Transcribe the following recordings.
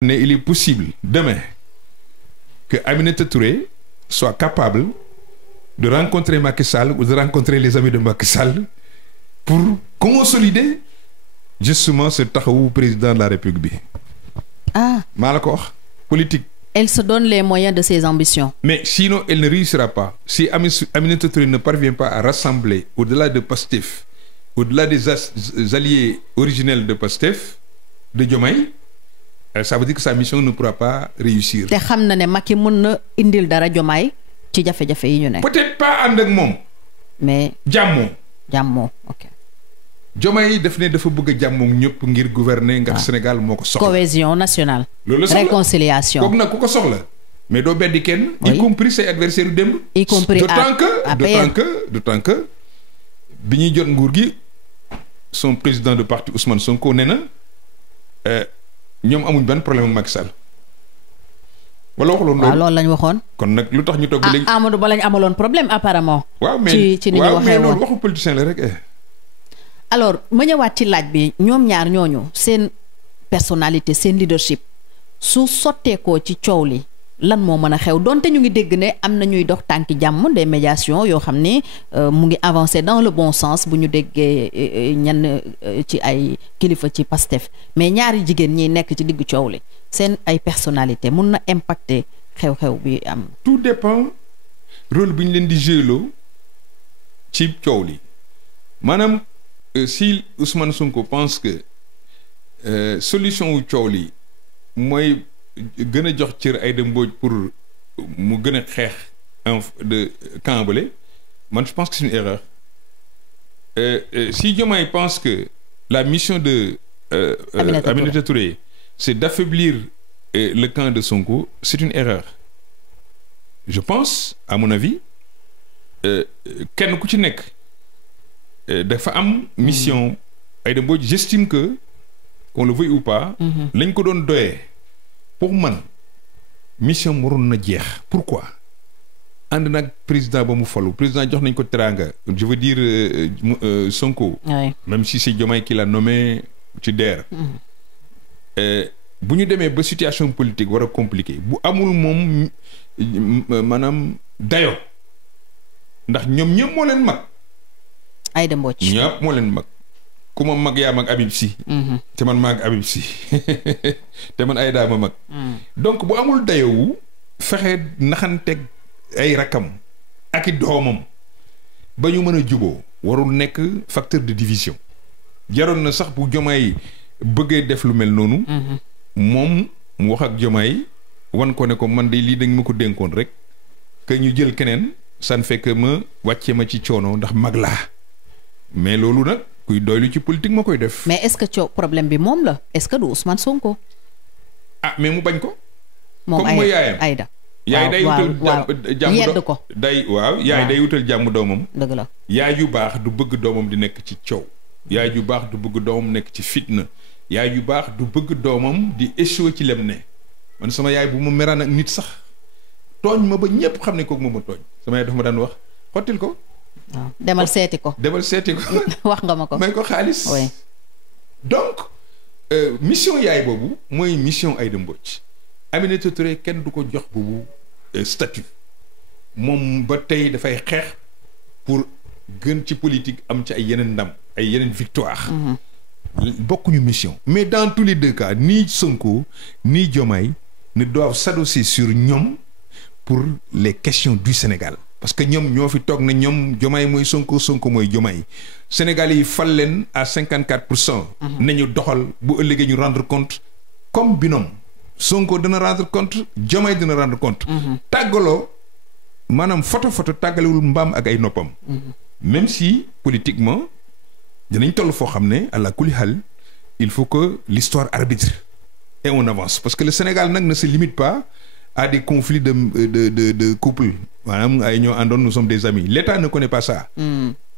Mais il est possible demain que Aminata Touré soit capable de rencontrer Macky Sall ou de rencontrer les amis de Macky Sall pour consolider justement ce taxawu président de la République. Ah. maa la ko wax politique. Elle se donne les moyens de ses ambitions. Mais sinon, elle ne réussira pas. Si Aminata Touré ne parvient pas à rassembler au-delà de Pastef, au-delà des alliés originels de Pastef, de Diomaye, ça veut dire que sa mission ne pourra pas réussir. te xam na ne Macky mën na indil dara Diomaye ci jafe-jafe yi ñu ne. Peut-être pas ànd ak moom. mais jàmmoo ok. Diomaye daf ne dafa bëgg a jàmmoo ñëpp ngir gouverner nga Sénégal moo ko soxla. cohésion nationale. loolu la soxla réconciliation. kooku nag ku ko soxla. mais doo beddi kenn. Oui. y compris say adversaires yu démb. y compris d'autant que bi ñuy jot nguur gi son président de parti Ousmane Sonko nee na ñoom amuñ benn problème ak Macky Sall. wala waxuloon loolu. waaw loolu lañ waxoon. kon nag lu tax ñu toog ba léegi. Amadou Ba lañ amaloon problème apparemment. waaw mais ci ni ñu waxee woon loolu waxu politicien la rek. alors ma ñëwaat ci laaj bi ñoom ñaar ñooñu seen personnalité seen leadership su sotteekoo ci coow li lan moo mën a xew donte ñu ngi dégg ne am na ñuy dox tànki jàmm des médiations yoo xam ne mu ngi avancer dans le bon sens bu ñu déggee ñenn ci ay kilifa ci Pastef mais ñaari jigéen ñi nekk ci diggu coow li seen ay personnalité mun na impacter xew-xew bi am. tout dépend rôle bi ñu leen di jouer ci coow li maanaam. Si Ousmane Sonko pense que solution wu coow li mooy gën a jox cër Aïda Mbodj pour mu gën a xeex de camp bële man je pense que c'est une erreur. Si Diomaye pense que la mission de Aminata Touré c'est d'affaiblir le camp de Sonko c'est une erreur. Je pense à mon avis kenn ku ci nekk dafa am mission Aïda Mbodj j'estime que qu'on le veuille ou pas lañ ko doon doyee pour man mission waroon na jeex. Pourquoi ànd nag président ba mu falu président jox nañ ko teraanga je veux dire Sonko. Oui. Même si c'est Diomaye qui l'a nommé ci DER. Bu ñu demee ba situation politique war a compliqué bu amul moom maanaam dayo ndax ñoom ñëpp moo leen mag. Aïda Mbodj ñëpp moo leen mag ku ma mag yaa mag Habib Sy te man mag Habib Sy te man Aïda ma mag donc bu amul dayowu fexe naxanteeg ay rakam ak i doomam ba ñu mën a juboo warul nekk facteur de division. jaroon na sax bu Diomaye bëggee def lu mel noonu moom mu wax ak Diomaye wan ko ne ko man de lii dañ ma ko dénkoon rek que ñu jël keneen ça ne fait que ma wàcce ma ci coono ndax mag laa. Mais loolu nag kuy doylu ci politique moo koy def. mais est-ce que problème bi moom la est-ce que du Ousmane Sonko. ah mais mu bañ ko. moom comme mooy yaayam Aïda. yaay day wutal jàmm yedd ko. yaay day wutal jàmm doomam. dëgg la yaay yu baax du bëgg doomam di nekk ci coow. yaay yu baax du bëgg doomam nekk ci fitna. yaay yu baax du bëgg doomam di échouer ci lem ne. man sama yaay bu ma meraan ak nit sax tooñ ma ba ñëpp xam ne kooku moom ma tooñ sama yaay dafa ma daan wax xottil ko. waaw demal seeti ko. wax nga ma ko. may ko xaalis. oui. donc mission yaay boobu mooy mission Aïda Mbodj. Aminata Touré kenn du ko jox boobu statut moom ba tey dafay xeex pour gën ci politique am ci ay yeneen ndam ay yeneen victoire. bokkuñu mission. mais dans tous les deux cas ni Sonko ni Diomaye ne doivent s'adosser sur ñoom pour les questions du Sénégal. parce que ñoom ñoo fi toog na ñoom Diomaye mooy Sonko Sonko mooy Diomaye Sénégal yi fal leen à 54%. nañu doxal bu ëllëgee ñu rendre compte comme binôme Sonko dina rendre compte Diomaye dina rendre compte. tàggaloo maanaam photo tàggalewul mbaam ak ay noppam. même si politiquement dinañ toll foo xam ne àla kulli xaal il faut que l'histoire arbitre et on avance parce que le Sénégal nag ne se limite pas à des conflits de couple. maanaam ay ñoo àndoon nous sommes des amis l'État ne connaît pas ça.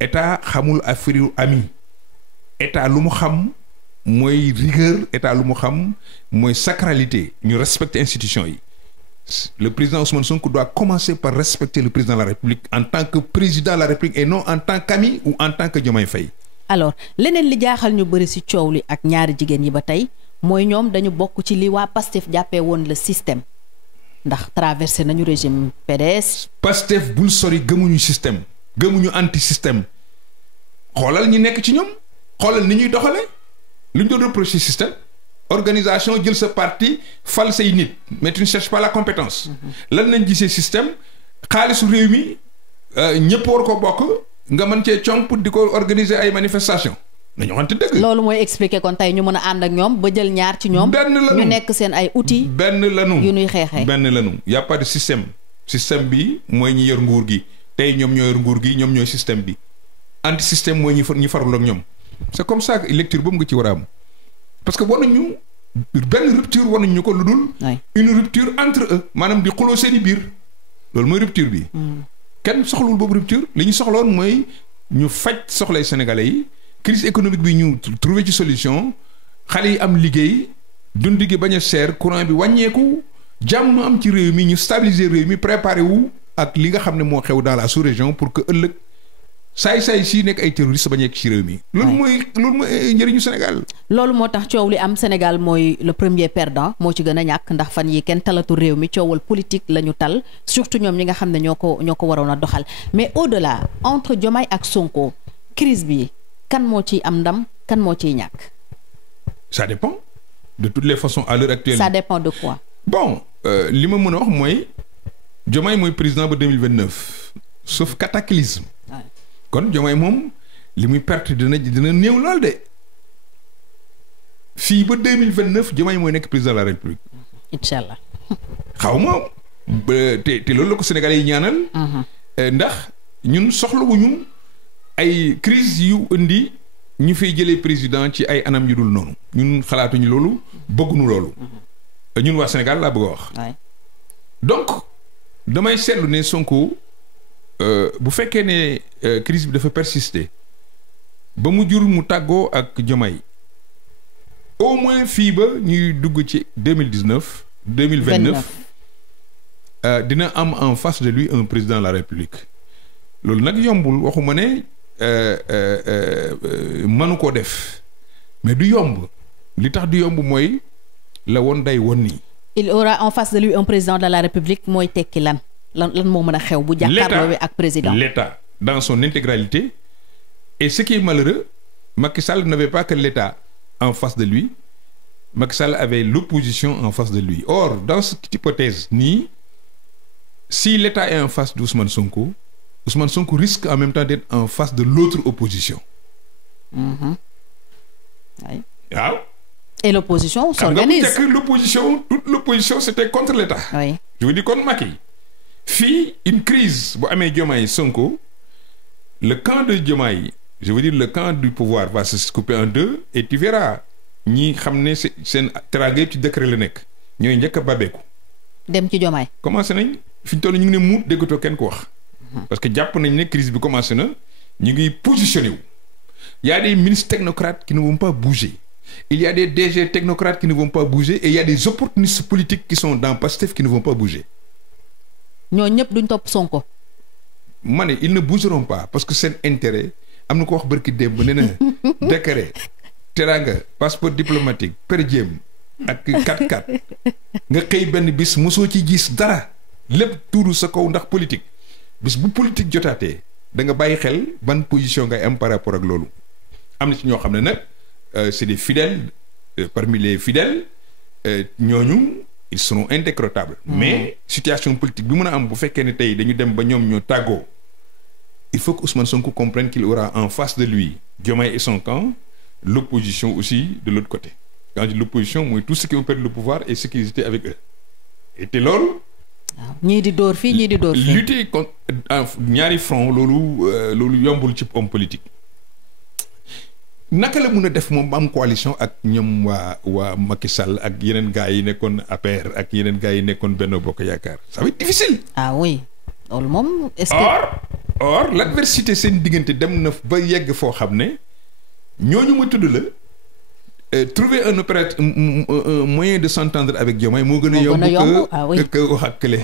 État xamul affaire ami. État lu mu xam mooy rigueur État lu mu xam mooy sacralité ñu respecter institution yi. Le président Ousmane Sonko doit commencer par respecter le président de la République en tant que président de la République et non en tant qu'ami ou en tant que Diomaye Faye. alors leneen li jaaxal ñu bëri ci coow li ak ñaari jigéen yi ba tey mooy ñoom dañu bokk ci li waa Pastef jàppee woon le système ndax traversé nañu régime PDS. Pastef bul sori gëmuñu système gëmuñu anti système xoolal ñi nekk ci ñoom xoolal ni ñuy doxale lu ñu doon reprocher système organisation jël sa parti fal say nit mais tu ne cherches pas la compétence. lan nañ gisee système xaalisu réew mi ñëpp war ko bokk nga mën cee comp di ko organiser ay manifestation nañu waxante dëgg. loolu mooy expliquer kon tey ñu mën a ànd ak ñoom ba jël ñaar ci ñoom. benn lanu ñu nekk seen ay outils. benn lanu yu ñuy xeexee. benn lanu y a pas de système bi mooy ñi yor nguur gi tey ñoom ñoo yor nguur gi ñoom ñooy système bi anti système mooy ñi farul ak ñoom c'est comme ça que lecture boobu nga ci war a am parce que wanuñu benn rupture wanuñu ko lu dul. une rupture entre eux maanaam di xuloo seen i biir loolu mooy rupture bi. kenn soxlawul boobu rupture li ñu soxloon mooy ñu faj soxlay sénégalais yi. crise économique bi ñu trouver ci solution xale yi am liggéey dund gi bañ a seer courant bi wàññeeku jàmm am ci réew mi ñu stabiliser réew mi préparer wu ak li nga xam ne moo xew dans la sous-région pour que ëllëg saay-saay si nekk ay terroristes ba nekk ci réew mi. loolu mooy njëriñu Sénégal. loolu moo tax coow li am Sénégal mooy le premier perdant moo ci gën a ñàkk ndax fan yi kenn talatu réew mi coowal politique la ñu tal surtout ñoom ñi nga xam ne ñoo ko waroon a doxal mais au-delà entre Diomaye ak Sonko crise bi. kan moo ciy am ndam kan moo ciy ñàkk. ça dépend de toutes les façons à l'heure actuelle. ça dépend de quoi. bon li ma mën a wax mooy Diomaye mooy président ba 2029 sauf cataclysme. kon Diomaye moom li muy perte dina néew lool de fii ba 2029 Diomaye mooy nekk président de la République. incha allah. xaw ma te loolu la ko Sénégalais yi ñaanal. ndax ñun soxlawuñu. ay crise yu indi ñu fiy jëlee président ci ay anam yu dul noonu ñun xalaatuñu loolu bëgguñu loolu ñun waa Sénégal laa bëgg a wax donc damay seetlu ne Sonko bu fekkee ne crise bi dafa persister ba mu jur mu tàggoo ak Diomaye au moins fii ba ñuy dugg ci 2019 2029 dina am en face de lui un président de la République loolu nag yombul waxuma ne mënu koo def mais du yomb li tax du yomb mooy la woon day woon nii. il aura en face de lui un président de la République mooy tekki lan moo mën a xew bu jàkkaarloo ak président. l'État dans son intégralité et ce qui est malheureux Macky Sall n'avait pas que l'État en face de lui Macky Sall avait l'opposition en face de lui or dans cette hypothèse nii si l'État est en face d'Ousmane Sonko risque en même temps d'être en face de l'autre opposition. Oui. waaw. Et l'opposition s'organise. Toute l'opposition c'était contre l'État. Oui. Je veux dire kon Macky fii une crise bu amee Diomaye Sonko le camp de Diomaye je veux dire le camp du pouvoir va se couper en deux et tu verras ñi xam ne seen teraanga ci décret la nekk ñooy njëkk a babeeku. dem ci Diomaye. commencé nañ fi ñu toll ñu ngi ne muut déggatoo kenn ko wax. parce que jàpp nañ ne crise bi commencé na ñu ngi positionné wu. Il y a des ministres technocrates qui ne vont pas bouger. Il y a des DG technocrates qui ne vont pas bouger et il y a des opportunistes politiques qui sont dans Pastef qui ne vont pas bouger. ñooñu ñëpp duñ topp Sonko. ma ne ils ne bougeront pas parce que seen intérêt am na ko wax barki démb nee na décret teranga passeport diplomatique per diem ak 4-4 nga xëy benn bis mosoo ci gis dara lépp tuuru sa kaw ndax politique bis bu politique jotaatee da nga bàyyi xel ban position ngay am par rapport ak loolu am na ci ñoo xam ne nag c'est des fidèles parmi les fidèles ñooñu ils seront indécrottables. Mais situation politique bi mën a am bu fekkee ne tey dañu dem ba ñoom ñoo tàggoo il faut que Ousmane Sonko comprenne qu'il aura en face de lui Diomaye et son camp, l'opposition aussi de l'autre côté. Quand je dis l'opposition mooy tout ceux qui ont perdu le pouvoir et ceux qui étaient avec eux. Et te loolu. waaw ñii di dóor fii ñii di dóor fii. lutter contre ñaari front loolu yombul ci homme politique. naka la mun a def moom ba am coalition ak ñoom waa Macky Sall ak yeneen gars yi nekkoon APR ak yeneen gars yi nekkoon Benno Bokk Yaakaar ça va être difficile. ah oui loolu moom. est-ce que or l'adversité seen diggante dem na ba yegg foo xam ne ñooñu ma tudd la trouver un moyen de s'entendre avec Diomaye moo gën a yomb que wax ak kële.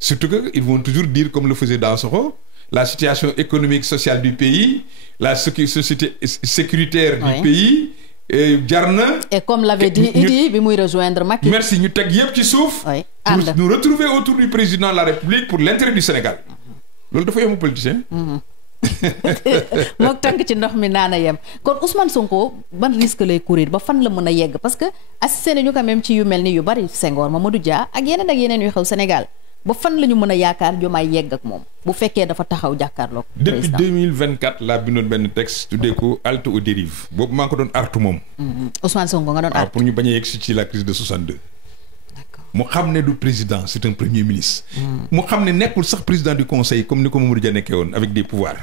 Surtout que ils vont toujours dire comme le faisait Dansokho la situation économique sociale du pays, la société sécuritaire du pays jar na. et comme l'avait dit Idi bi muy rejoindre Macky. merci ñu teg yëpp ci suuf. oui pour nous retrouver autour du président de la République pour l'intérêt du Sénégal. loolu dafa yomb politicien. mook tànk ci ndox mi naana yem kon Ousmane Sonko ban risque lay courir ba fan la mën a yegg parce que assisté nañu quand même ci yu mel ni yu bari Senghor Mamadou Dia ak yeneen yu xew Sénégal ba fan la ñu mën a yaakaar Diomaye yegg ak moom bu fekkee dafa taxaw jàkkaarloog. depuis 2024 laa bindoon benn texte tuddee ko halte aux dérives boobu maa ngi ko doon artu moom. Ousmane Sonko nga doon artu pour ñu bañ a yegg ci la crise de 62. mu xam ne du président c'est un premier ministre. mu xam ne nekkul sax président du conseil comme ni ko Mamadou Dia nekkee woon avec des pouvoirs.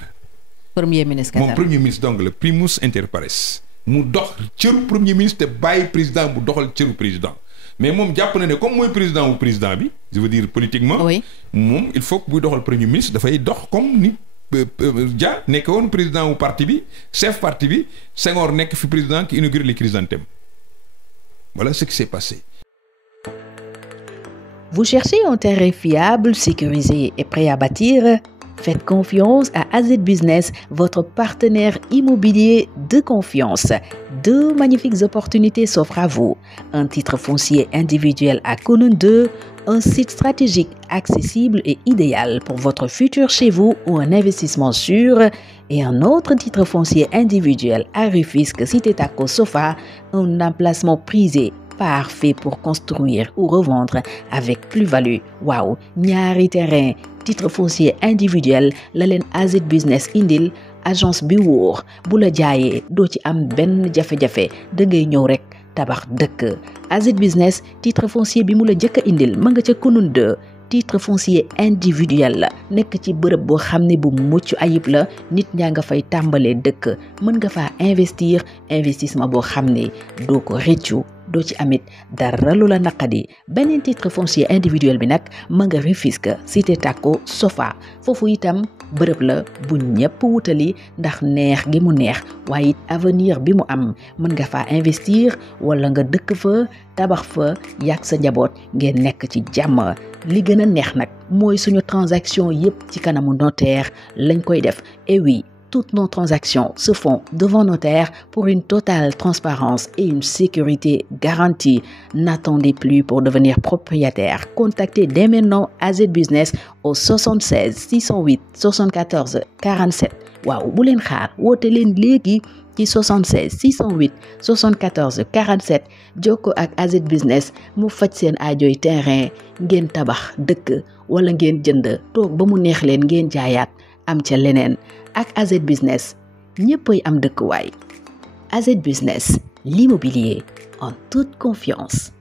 premier ministre moom premier ministre donc le primus inter pares. mu dox cëru premier ministre te bàyyi président bu doxal cëru président mais moom jàpp na ne comme mooy président wu président bi je veux dire politiquement. oui moom il faut que buy doxal premier ministre dafay dox comme ni Dia nekk woon président wu parti bi chef parti bi Senghor nekk fi président qui inaugure les chrysanthèmes voilà ce qui s'est passé. Vous cherchez un terrain fiable, sécurisé et prêt à bâtir? Faites confiance à AZ Business, votre partenaire immobilier de confiance. 2 magnifiques opportunités s'offrent à vous. Un titre foncier individuel à Kounoune 2, un site stratégique accessible et idéal pour votre futur chez vous ou un investissement sûr. Et un autre titre foncier individuel à Rufisque, Cité Taco Sofa, un emplacement prisé. Parfait pour construire ou revendre avec plus-value. Waaw ñaari terrain titre foncier individuel la leen AZ Business indil agence bi wóor bu la jaayee doo ci am benn jafe-jafe da ngay ñëw rek tabax dëkk. AZ Business titre foncier bi mu la jëkk a indil ma nga ca Kounoune 2 titre foncier individuel la nekk ci bërëb boo xam ne bu mucc ayib la nit ñaa nga fay tàmbalee dëkk mën nga faa investir investissement boo xam ne doo ko rëccu doo ci amit dara lu la naqadi beneen titre foncier individuel bi nag ma nga Rufisque Cité Taco Sofa foofu itam bërëb la bu ñëpp wutali ndax neex gi mu neex waaye it avenir bi mu am mën nga faa investir wala nga dëkk fa tabax fa yàgg sa njaboot ngeen nekk ci jàmm li gën a neex nag mooy suñu transaction yépp ci kanamu notaire lañ koy def et oui toutes nos transactions se font devant notaire pour une totale transparence et une sécurité garantie. N'attendez plus pour devenir propriétaire. Contactez dès maintenant AZ Business au 76 608 74 47. Waaw bu leen xaar woote leen léegi ci 76 608 74 47 jokko ak AZ Business mu faj seen aajoy terrain ngeen tabax dëkk wala ngeen jënd toog ba mu neex leen ngeen jaayaat am ca leneen. Ak AZ Business ñëppay am dëkkuwaay. AZ Business, l'immobilier en toute confiance.